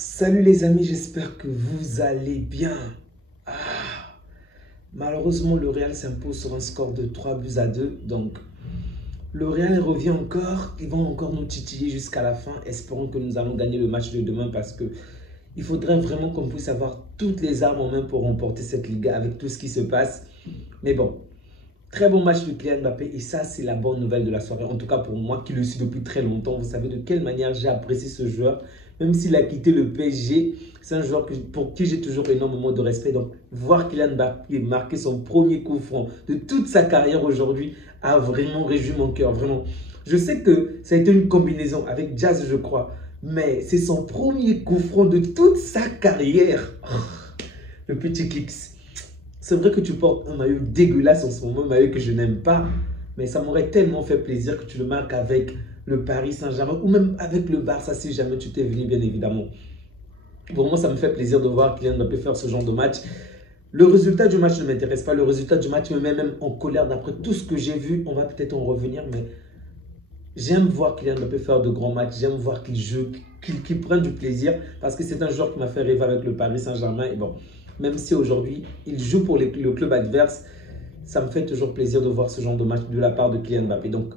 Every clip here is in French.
Salut les amis, j'espère que vous allez bien. Ah, malheureusement, le Real s'impose sur un score de 3 buts à 2. Donc, le Real revient encore. Ils vont encore nous titiller jusqu'à la fin. Espérons que nous allons gagner le match de demain parce que il faudrait vraiment qu'on puisse avoir toutes les armes en main pour remporter cette Liga avec tout ce qui se passe. Mais bon, très bon match de Kylian Mbappé et ça, c'est la bonne nouvelle de la soirée. En tout cas, pour moi qui le suis depuis très longtemps, vous savez de quelle manière j'ai apprécié ce joueur. Même s'il a quitté le PSG, c'est un joueur pour qui j'ai toujours énormément de respect. Donc, voir Kylian Mbappé marquer son premier coup franc de toute sa carrière aujourd'hui a vraiment réjoui mon cœur. Vraiment. Je sais que ça a été une combinaison avec Jazz, je crois. Mais c'est son premier coup franc de toute sa carrière. Oh, le petit Kicks. C'est vrai que tu portes un maillot dégueulasse en ce moment, un maillot que je n'aime pas. Mais ça m'aurait tellement fait plaisir que tu le marques avec le Paris Saint-Germain ou même avec le Barça si jamais tu t'es venu, bien évidemment. Pour moi, ça me fait plaisir de voir Kylian Mbappé faire ce genre de match. Le résultat du match ne m'intéresse pas. Le résultat du match me met même en colère d'après tout ce que j'ai vu. On va peut-être en revenir, mais j'aime voir Kylian Mbappé faire de grands matchs. J'aime voir qu'il joue, qu'il prenne du plaisir parce que c'est un joueur qui m'a fait rêver avec le Paris Saint-Germain. Et bon, même si aujourd'hui, il joue pour le club adverse, ça me fait toujours plaisir de voir ce genre de match de la part de Kylian Mbappé. Donc,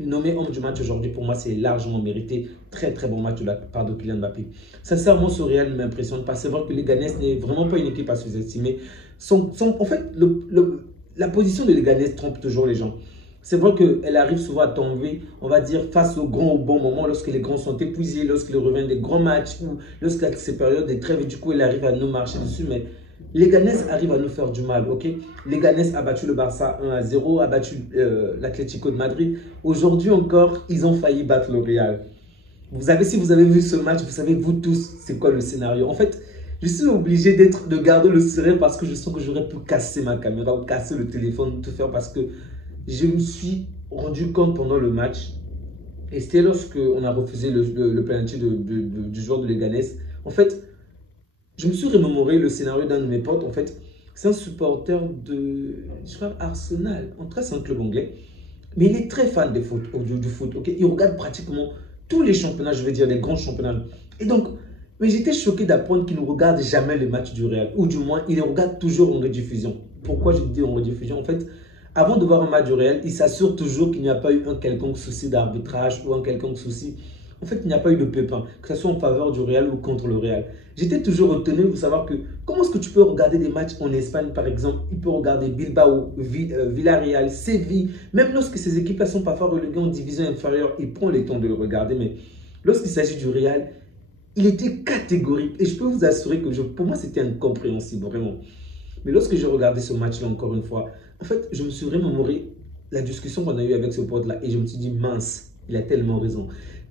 nommé homme du match aujourd'hui, pour moi, c'est largement mérité. Très, très bon match de la part de Kylian Mbappé. Sincèrement, ce Real ne m'impressionne pas. C'est vrai que les Leganés n'est vraiment pas une équipe à sous-estimer. En fait, la position de Leganés trompe toujours les gens. C'est vrai qu'elle arrive souvent à tomber, on va dire, face aux grands au bon moment, lorsque les grands sont épuisés, lorsqu'ils reviennent des grands matchs, ou lorsqu'il y a ces périodes de trêve, et du coup, elle arrive à nous marcher dessus. Mais Leganés arrive à nous faire du mal, ok? Leganés a battu le Barça 1-0, a battu l'Atlético de Madrid. Aujourd'hui encore, ils ont failli battre le Real. Si vous avez vu ce match, vous savez vous tous c'est quoi le scénario. En fait, je suis obligé de garder le sourire parce que je sens que j'aurais pu casser ma caméra ou casser le téléphone, tout faire parce que je me suis rendu compte pendant le match, et c'était lorsqu'on a refusé le penalty du joueur de Leganés. En fait, je me suis remémoré le scénario d'un de mes potes. En fait, c'est un supporter je crois, Arsenal. En tout cas, c'est un club anglais. Mais il est très fan du foot. Okay? Il regarde pratiquement tous les championnats, je veux dire, les grands championnats. Et donc, mais j'étais choqué d'apprendre qu'il ne regarde jamais les matchs du Real. Ou du moins, il les regarde toujours en rediffusion. Pourquoi je dis en rediffusion? En fait, avant de voir un match du Real, il s'assure toujours qu'il n'y a pas eu un quelconque souci d'arbitrage ou un quelconque souci. En fait, il n'y a pas eu de pépin, que ce soit en faveur du Real ou contre le Real. J'étais toujours retenu pour savoir que comment est-ce que tu peux regarder des matchs en Espagne, par exemple. Il peut regarder Bilbao, Villarreal, Séville. Même lorsque ces équipes-là sont parfois reléguées en division inférieure, il prend le temps de le regarder. Mais lorsqu'il s'agit du Real, il était catégorique. Et je peux vous assurer que pour moi, c'était incompréhensible, vraiment. Mais lorsque j'ai regardé ce match-là encore une fois, en fait, je me suis remémoré la discussion qu'on a eue avec ce pote-là. Et je me suis dit, mince, il a tellement raison.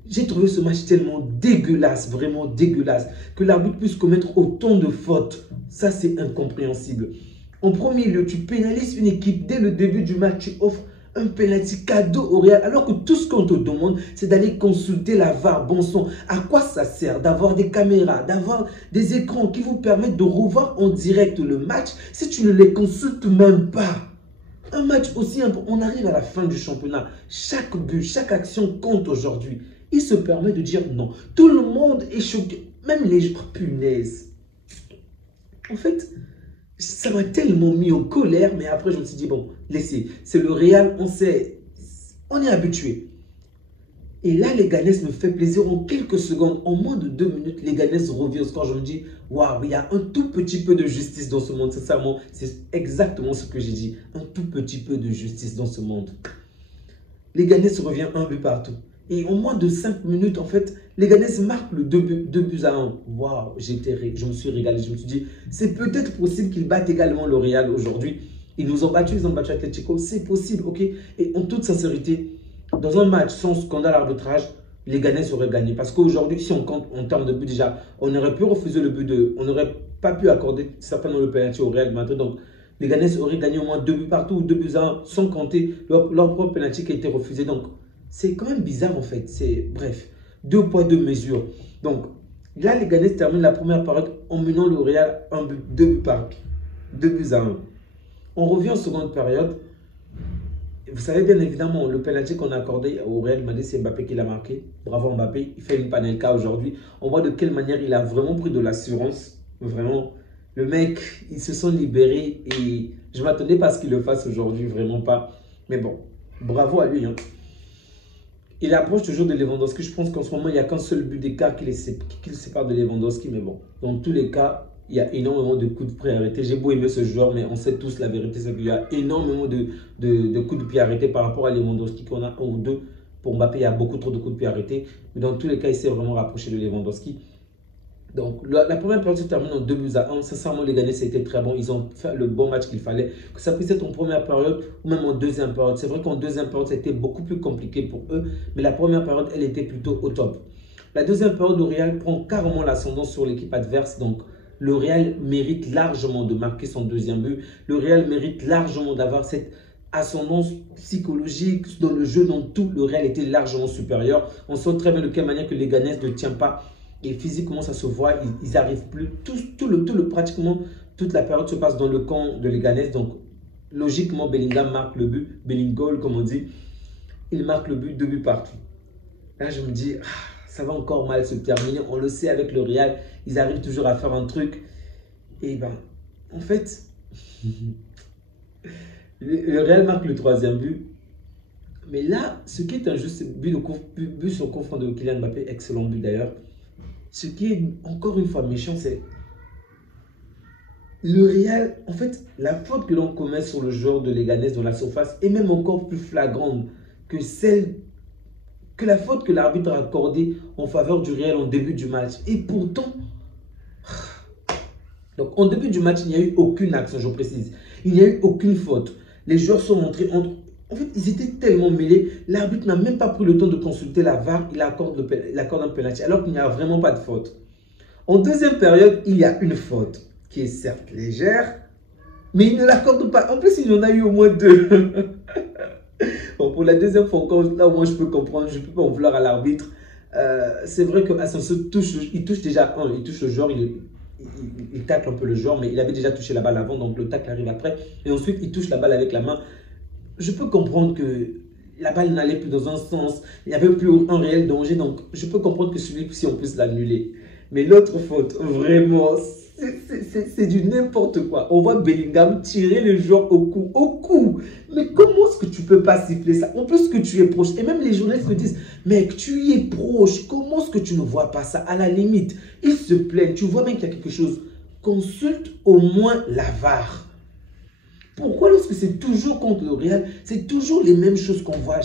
J'ai trouvé ce match tellement dégueulasse, vraiment dégueulasse, que l'arbitre puisse commettre autant de fautes. Ça, c'est incompréhensible. En premier lieu, tu pénalises une équipe dès le début du match, tu offres un penalty cadeau au Real, alors que tout ce qu'on te demande, c'est d'aller consulter la VAR. Bon sang, à quoi ça sert d'avoir des caméras, d'avoir des écrans qui vous permettent de revoir en direct le match si tu ne les consultes même pas? Un match aussi important, on arrive à la fin du championnat. Chaque but, chaque action compte aujourd'hui. Il se permet de dire non. Tout le monde est choqué. Même les gens, punaise. En fait, ça m'a tellement mis en colère. Mais après, je me suis dit, bon, laissez. C'est le Real, on est habitué. Et là, Leganés me fait plaisir en quelques secondes. En moins de 2 minutes, Leganés revient au score. Je me dis, waouh, il y a un tout petit peu de justice dans ce monde. Sincèrement, c'est exactement ce que j'ai dit. Un tout petit peu de justice dans ce monde. Leganés revient un but partout. Et en moins de 5 minutes, en fait, Leganés marque le 2 buts à 1. Waouh, je me suis régalé. Je me suis dit, c'est peut-être possible qu'ils battent également le Real aujourd'hui. Ils nous ont battus, ils ont battu Atlético. C'est possible, ok? Et en toute sincérité, dans un match sans scandale arbitrage, Leganés aurait gagné. Parce qu'aujourd'hui, si on compte en termes de but déjà, on aurait pu refuser le but on n'aurait pas pu accorder certainement le penalty au Real de Madrid. Donc, Leganés aurait gagné au moins 2 buts partout, 2 buts à 1, sans compter leur propre penalty qui a été refusé. Donc, c'est quand même bizarre en fait. Bref, 2 poids, 2 mesures. Donc, là, Leganés termine la première période en menant le Real 2 buts à 1. On revient en seconde période. Vous savez bien évidemment, le penalty qu'on a accordé au Real Madrid, c'est Mbappé qui l'a marqué. Bravo Mbappé, il fait une panelka aujourd'hui. On voit de quelle manière il a vraiment pris de l'assurance. Vraiment, le mec, ils se sont libérés et je ne m'attendais pas à ce qu'il le fasse aujourd'hui, vraiment pas. Mais bon, bravo à lui. Hein. Il approche toujours de Lewandowski. Je pense qu'en ce moment, il n'y a qu'un seul but d'écart qui le sépare de Lewandowski. Mais bon, dans tous les cas, il y a énormément de coups de pied arrêtés. J'ai beau aimer ce joueur, mais on sait tous la vérité, c'est qu'il y a énormément de coups de pied arrêtés par rapport à Lewandowski qu'on a un ou deux. Pour Mbappé, il y a beaucoup trop de coups de pied arrêtés. Mais dans tous les cas, il s'est vraiment rapproché de Lewandowski. Donc, la première période se termine en 2-1. Sincèrement, les Ghanais, c'était très bon. Ils ont fait le bon match qu'il fallait. Que ça puisse être en première période ou même en deuxième période. C'est vrai qu'en deuxième période, c'était beaucoup plus compliqué pour eux. Mais la première période, elle était plutôt au top. La deuxième période, le Real prend carrément l'ascendant sur l'équipe adverse. Donc, le Real mérite largement de marquer son deuxième but. Le Real mérite largement d'avoir cette ascendance psychologique dans le jeu, dans tout. Le Real était largement supérieur. On sent très bien de quelle manière que les Ghanais ne tiennent pas. Et physiquement, ça se voit, ils n'arrivent plus. Pratiquement, toute la période se passe dans le camp de Leganés. Donc, logiquement, Bellingham marque le but. Bellingham, comme on dit, il marque le but, 2 buts partout. Là, je me dis, ça va encore mal se terminer. On le sait avec le Real, ils arrivent toujours à faire un truc. Et ben, en fait, le Real marque le 3e but. Mais là, ce qui est injuste, c'est but sur coup franc de Kylian Mbappé, excellent but d'ailleurs. Ce qui est encore une fois méchant, c'est le Real. En fait, la faute que l'on commet sur le joueur de Leganés dans la surface est même encore plus flagrante que la faute que l'arbitre a accordée en faveur du Real en début du match. Et pourtant, donc en début du match, il n'y a eu aucune action, je précise. Il n'y a eu aucune faute. Les joueurs sont rentrés entre... En fait, ils étaient tellement mêlés. L'arbitre n'a même pas pris le temps de consulter la VAR. Il accorde un penalty alors qu'il n'y a vraiment pas de faute. En deuxième période, il y a une faute qui est certes légère, mais il ne l'accorde pas. En plus, il y en a eu au moins 2. Bon, pour la deuxième fois encore, là au moins je peux comprendre. Je ne peux pas en vouloir à l'arbitre. C'est vrai que Asensio touche déjà il touche le joueur, il tacle un peu le joueur, mais il avait déjà touché la balle avant, donc le tacle arrive après. Et ensuite, il touche la balle avec la main. Je peux comprendre que la balle n'allait plus dans un sens, il n'y avait plus un réel danger, donc je peux comprendre que celui-ci, on puisse l'annuler. Mais l'autre faute, vraiment, c'est du n'importe quoi. On voit Bellingham tirer le joueur au cou. Au cou. Mais comment est-ce que tu peux pas siffler ça? En plus que tu es proche. Et même les journalistes me disent, mec, tu y es proche. Comment est-ce que tu ne vois pas ça? À la limite, ils se plaignent. Tu vois bien qu'il y a quelque chose. Consulte au moins la VAR. Pourquoi lorsque c'est toujours contre le Real, c'est toujours les mêmes choses qu'on voit?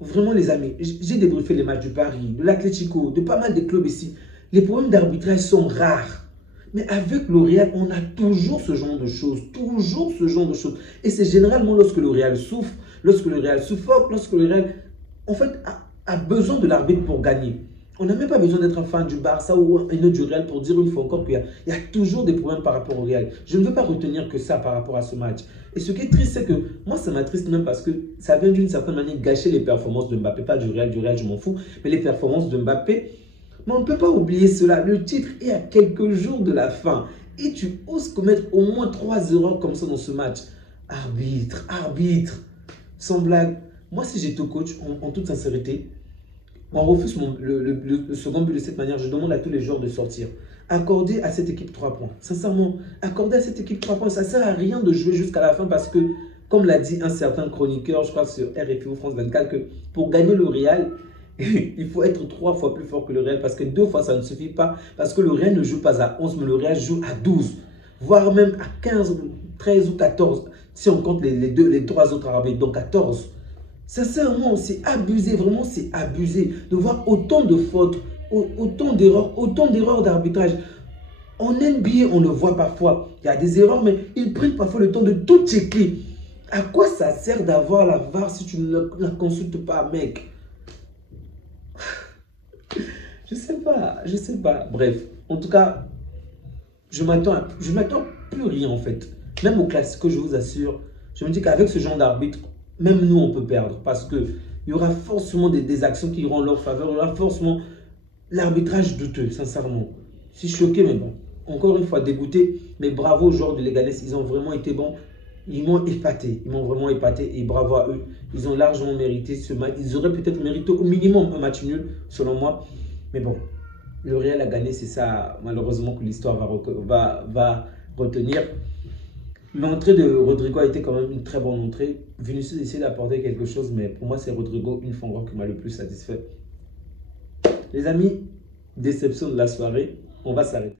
Vraiment les amis, j'ai débriefé les matchs du Paris, de l'Atlético, de pas mal de clubs ici. Les problèmes d'arbitrage sont rares. Mais avec le Real, on a toujours ce genre de choses. Toujours ce genre de choses. Et c'est généralement lorsque le Real souffre, lorsque le Real suffoque, lorsque le Real, en fait, a besoin de l'arbitre pour gagner. On n'a même pas besoin d'être un fan du Barça ou un autre du Real pour dire une fois encore qu'il y a toujours des problèmes par rapport au Real. Je ne veux pas retenir que ça par rapport à ce match. Et ce qui est triste, c'est que moi, ça m'attriste même parce que ça vient d'une certaine manière gâcher les performances de Mbappé. Pas du Real, je m'en fous. Mais les performances de Mbappé. Mais on ne peut pas oublier cela. Le titre est à quelques jours de la fin. Et tu oses commettre au moins 3 erreurs comme ça dans ce match. Arbitre. Sans blague. Moi, si j'étais coach, en toute sincérité, on refuse le second but de cette manière. Je demande à tous les joueurs de sortir. Accorder à cette équipe 3 points. Sincèrement, accorder à cette équipe 3 points. Ça ne sert à rien de jouer jusqu'à la fin parce que, comme l'a dit un certain chroniqueur, je crois sur RFI ou France 24, que pour gagner le Real, il faut être 3 fois plus fort que le Real parce que 2 fois, ça ne suffit pas. Parce que le Real ne joue pas à 11, mais le Real joue à 12. Voire même à 15, 13 ou 14. Si on compte les 3 autres arbitres, donc 14. Sincèrement, c'est abusé, vraiment c'est abusé de voir autant de fautes, autant d'erreurs d'arbitrage. En NBA, on le voit parfois, il y a des erreurs, mais ils prennent parfois le temps de tout checker. À quoi ça sert d'avoir la VAR si tu ne la consultes pas, mec? Je sais pas. Bref, en tout cas, je m'attends plus rien en fait. Même au classique, je vous assure, je me dis qu'avec ce genre d'arbitre, même nous, on peut perdre parce qu'il y aura forcément des actions qui iront en leur faveur. Il y aura forcément l'arbitrage douteux, sincèrement. Je suis choqué, mais bon. Encore une fois, dégoûté. Mais bravo aux joueurs de Leganés. Ils ont vraiment été bons. Ils m'ont épaté, ils m'ont vraiment épaté et bravo à eux. Ils ont largement mérité ce match. Ils auraient peut-être mérité au minimum un match nul, selon moi. Mais bon, le Real a gagné, c'est ça malheureusement que l'histoire va retenir. L'entrée de Rodrigo a été quand même une très bonne entrée. Vinicius essaie d'apporter quelque chose, mais pour moi, c'est Rodrigo, une fois encore, qui m'a le plus satisfait. Les amis, déception de la soirée, on va s'arrêter.